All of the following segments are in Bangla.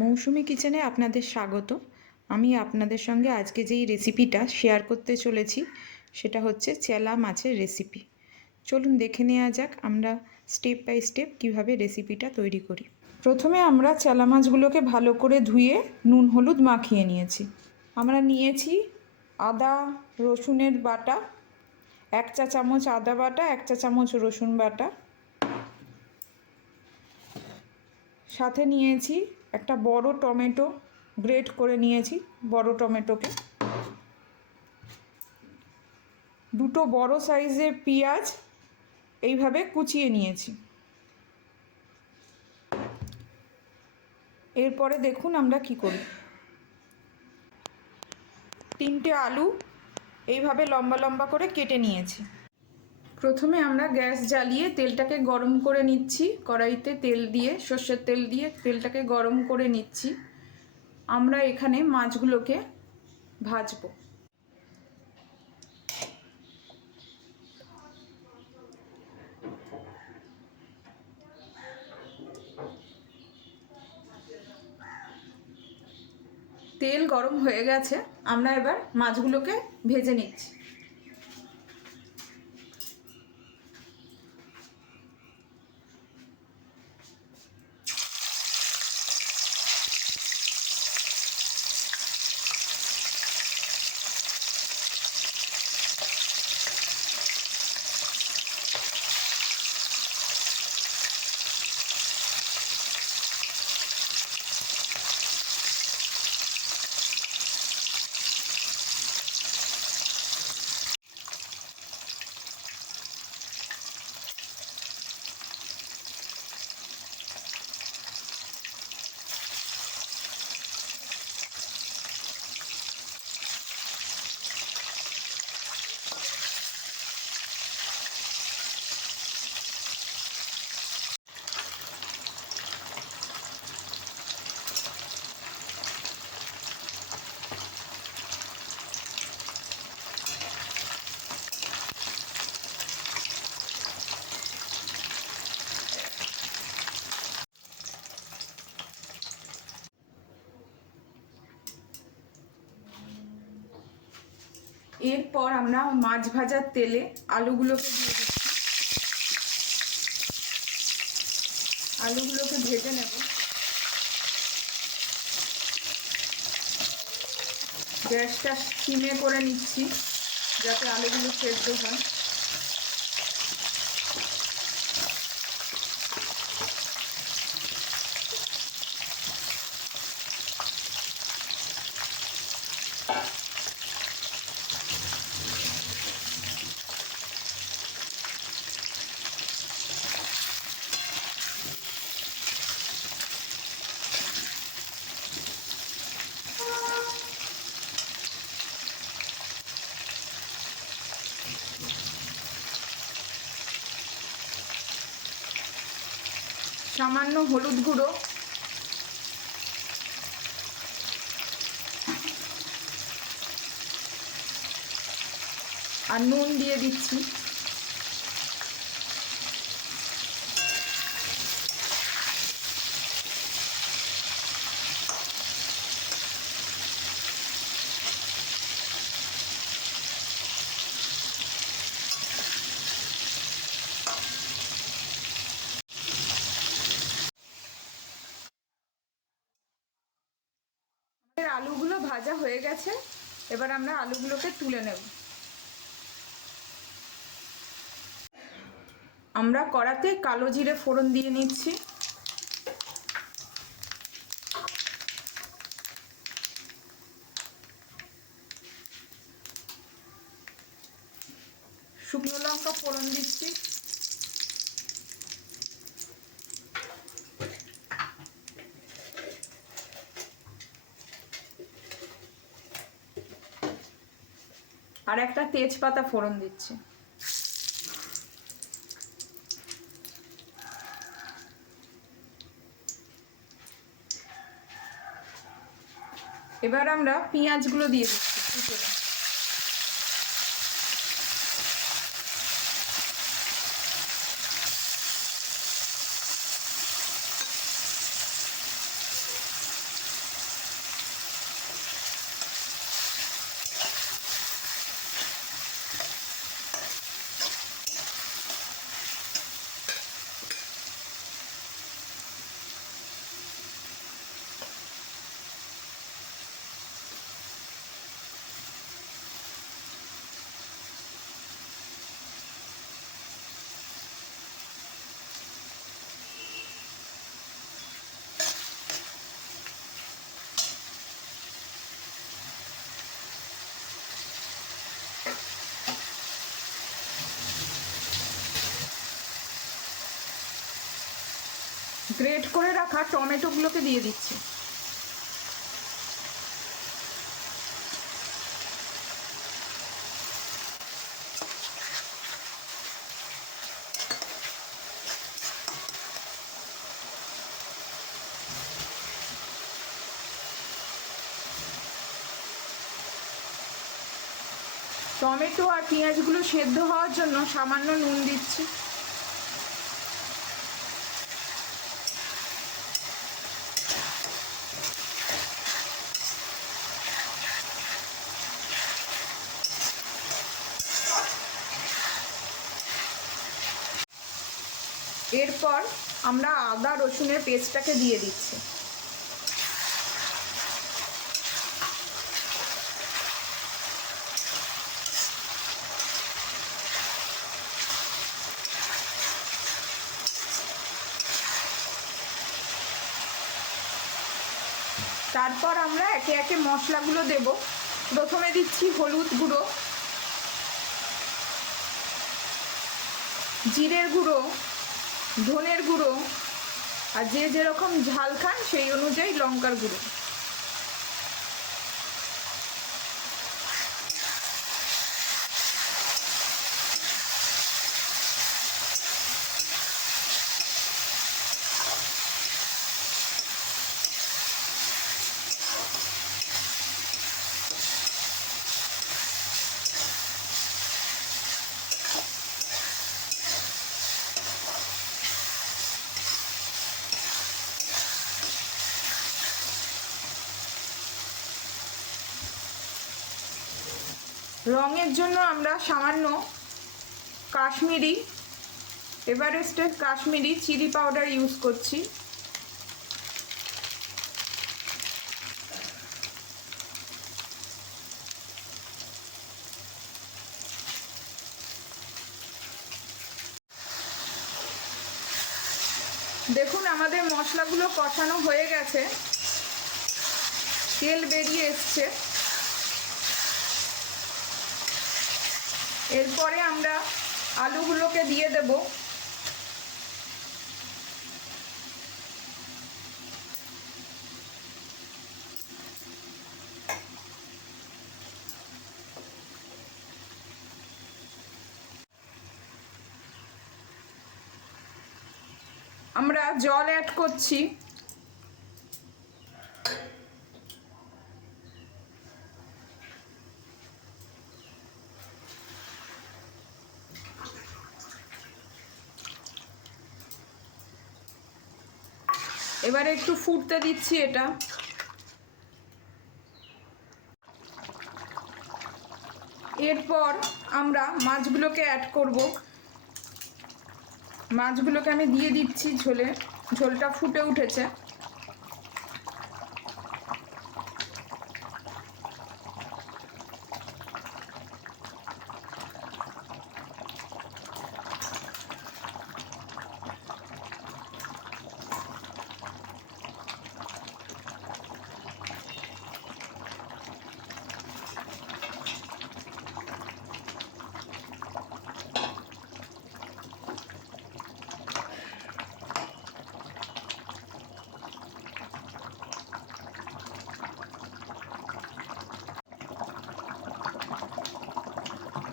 মৌসুমি কিচেনে আপনাদের স্বাগত। আমি আপনাদের সঙ্গে আজকে যেই রেসিপিটা শেয়ার করতে চলেছি সেটা হচ্ছে চেলা মাছের রেসিপি। চলুন দেখে নেওয়া যাক আমরা স্টেপ বাই স্টেপ কীভাবে রেসিপিটা তৈরি করি। প্রথমে আমরা চেলা মাছগুলোকে ভালো করে ধুয়ে নুন হলুদ মাখিয়ে নিয়েছি। আমরা নিয়েছি আদা রসুনের বাটা, 1 চা চামচ আদা বাটা, 1 চা চামচ রসুন বাটা, সাথে নিয়েছি একটা বড় টমেটো গ্রেট করে নিয়েছি, বড় টমেটোকে, দুটো বড় সাইজের পেঁয়াজ এইভাবে কুচিয়ে নিয়েছি। এরপরে দেখুন আমরা কি করি। 3টে আলু এইভাবে লম্বা লম্বা করে কেটে নিয়েছি। প্রথমে আমরা গ্যাস জ্বালিয়ে তেলটাকে গরম করে নিচ্ছি। কড়াইতে তেল দিয়ে, সর্ষের তেল দিয়ে তেলটাকে গরম করে নিচ্ছি। আমরা এখানে মাছগুলোকে ভাজবো। তেল গরম হয়ে গেছে, আমরা এবার মাছগুলোকে ভেজে নিচ্ছি। এরপর আমরা মাছ ভাজার তেলে আলুগুলোকে দিয়ে দিচ্ছি। আলুগুলোকে ভেজে নেব। গ্যাসটা সিমে করে নিচ্ছি যাতে আলুগুলো সেদ্ধ হয়। সামান্য হলুদ গুঁড়ো, আর নুন দিয়ে দিচ্ছি। আলুগুলো ভাজা হয়ে গেছে, এবার আমরা আলুগুলোকে তুলে নেব। আমরা কড়াতে কালো জিরে ফোড়ন দিয়ে নিচ্ছি। শুকনো লঙ্কা ফোড়ন দিচ্ছি। আর একটা তেজপাতা ফোড়ন দিচ্ছি। এবার আমরা পেঁয়াজগুলো দিয়ে দিচ্ছি। গ্রেট করে রাখা টমেটোগুলোকে দিয়ে দিচ্ছি। টমেটো আর পেঁয়াজগুলো সেদ্ধ হওয়ার জন্য সামান্য নুন দিচ্ছি। এরপর আমরা আদা রসুনের পেস্টটাকে দিয়ে দিচ্ছি। তারপর আমরা একে একে মশলাগুলো দেব। প্রথমে দিচ্ছি হলুদ গুঁড়ো, জিরের গুঁড়ো, ধনের গুঁড়ো, আর যে যেরকম ঝাল খান সেই অনুযায়ী লঙ্কার গুঁড়ো। রঙের জন্য আমরা সামান্য কাশ্মীরি এভারেস্টের কাশ্মীরি চিলি পাউডার ইউজ করছি। দেখুন আমাদের মশলাগুলো কষানো হয়ে গেছে, তেল বেরিয়ে এসছে। এরপরে আমরা আলুগুলোকে দিয়ে দেব। আমরা জল অ্যাড করছি। এবারে একটু ফুটতে দিচ্ছি এটা। এরপর আমরা মাছগুলোকে অ্যাড করব। মাছগুলোকে আমি দিয়ে দিচ্ছি ঝোলে। ঝোলটা ফুটে উঠেছে।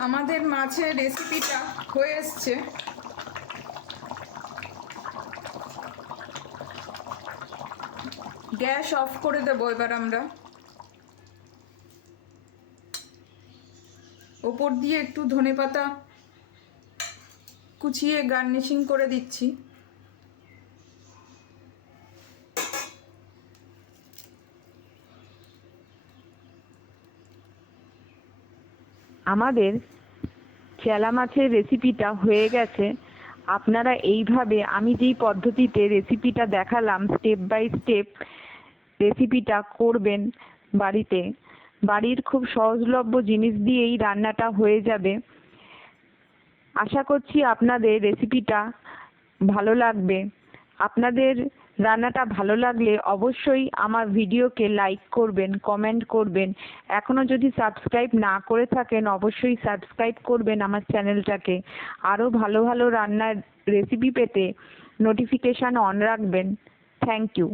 আমাদের মাছের রেসিপিটা হয়ে এসছে। গ্যাস অফ করে দেবো। এবার আমরা ওপর দিয়ে একটু ধনেপাতা কুচিয়ে গার্নিশিং করে দিচ্ছি। আমাদের চেলা মাছের রেসিপিটা হয়ে গেছে। আপনারা এইভাবে আমি যেই পদ্ধতিতে রেসিপিটা দেখালাম স্টেপ বাই স্টেপ রেসিপিটা করবেন বাড়িতে। বাড়ির খুব সহজলভ্য জিনিস দিয়েই রান্নাটা হয়ে যাবে। আশা করছি আপনাদের রেসিপিটা ভালো লাগবে। আপনাদের রান্নাটা ভালো লাগলে অবশ্যই আমার ভিডিওকে লাইক করবেন, কমেন্ট করবেন। এখনো যদি সাবস্ক্রাইব না করে থাকেন অবশ্যই সাবস্ক্রাইব করবেন আমার চ্যানেলটাকে। আরও ভালো ভালো রান্নার রেসিপি পেতে নোটিফিকেশান অন রাখবেন। Thank you.